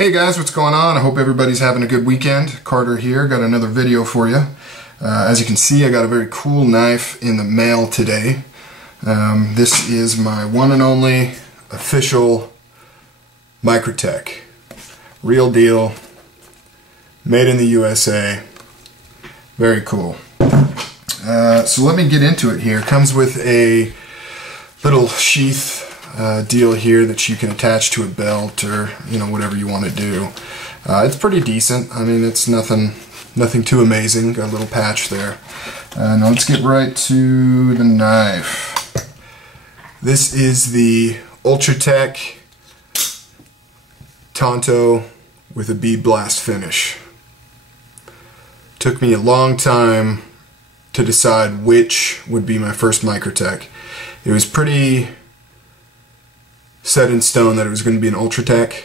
Hey guys, what's going on? I hope everybody's having a good weekend. Carter here, got another video for you. As you can see, I got a very cool knife in the mail today. This is my one and only official Microtech. Real deal, made in the USA. Very cool. So let me get into it here. It comes with a little sheath deal here that you can attach to a belt or whatever you want to do. It's pretty decent. I mean, it's nothing too amazing. Got a little patch there. Now let's get right to the knife. This is the Ultratech Tanto with a bead blast finish. Took me a long time to decide which would be my first Microtech. It was pretty set in stone that it was going to be an Ultratech,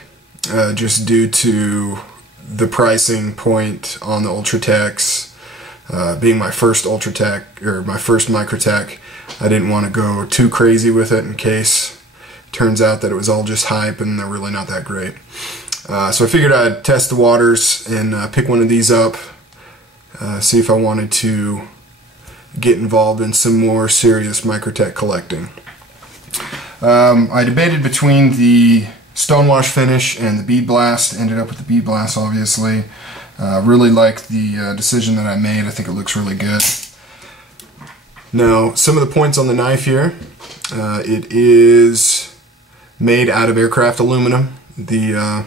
just due to the pricing point on the Ultratechs. Being my first Ultratech, or my first Microtech, I didn't want to go too crazy with it in case it turns out that it was all just hype and they're really not that great. So I figured I'd test the waters and pick one of these up, see if I wanted to get involved in some more serious Microtech collecting. I debated between the stonewash finish and the bead blast. Ended up with the bead blast, obviously. Really like the decision that I made. I think it looks really good. Now, some of the points on the knife here. It is made out of aircraft aluminum, the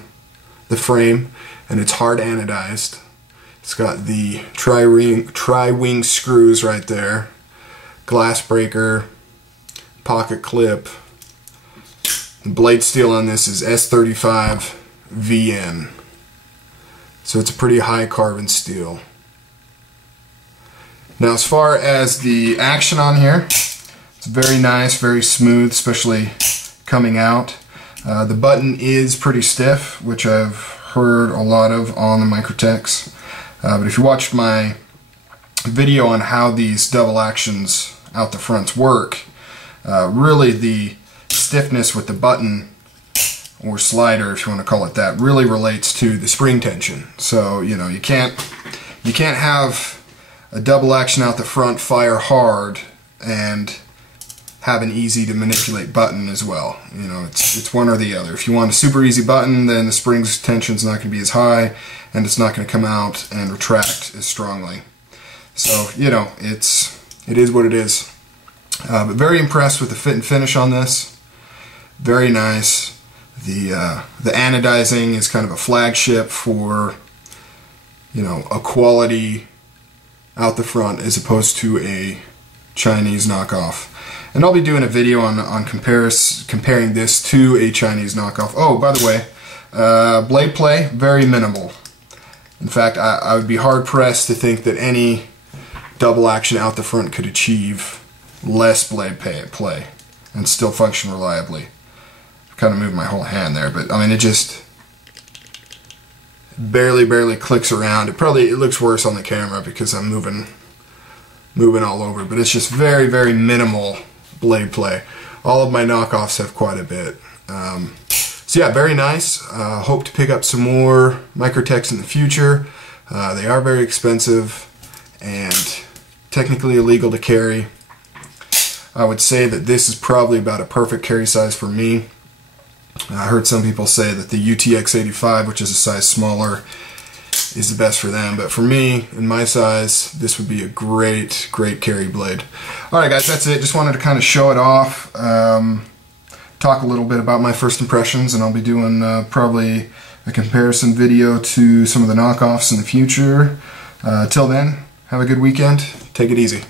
frame, and it's hard anodized. It's got the tri-wing screws right there, glass breaker, pocket clip. The blade steel on this is S35 VN, so it's a pretty high carbon steel. Now, as far as the action on here, it's very nice, very smooth, especially coming out. The button is pretty stiff, which I've heard a lot of on the Microtechs. But if you watched my video on how these double actions out the fronts work, really the stiffness with the button, or slider if you want to call it that, really relates to the spring tension. So you can't have a double action out the front fire hard and have an easy to manipulate button as well. It's one or the other. If you want a super easy button, then the spring's tension's not going to be as high and it's not going to come out and retract as strongly. So it is what it is. But very impressed with the fit and finish on this. Very nice. The anodizing is kind of a flagship for a quality out the front as opposed to a Chinese knockoff. And I'll be doing a video on comparing this to a Chinese knockoff. Oh, by the way, blade play, very minimal. In fact, I would be hard pressed to think that any double action out the front could achieve less blade play and still function reliably. I've kind of moved my whole hand there, but I mean, it just barely clicks around. It looks worse on the camera because I'm moving all over, but it's just very minimal blade play. All of my knockoffs have quite a bit. So yeah, very nice. Hope to pick up some more Microtechs in the future. They are very expensive and technically illegal to carry. I would say that this is probably about a perfect carry size for me. I heard some people say that the UTX-85, which is a size smaller, is the best for them, but for me, in my size, this would be a great carry blade. Alright guys, that's it. Just wanted to kind of show it off, talk a little bit about my first impressions, and I'll be doing probably a comparison video to some of the knockoffs in the future. Till then, have a good weekend. Take it easy.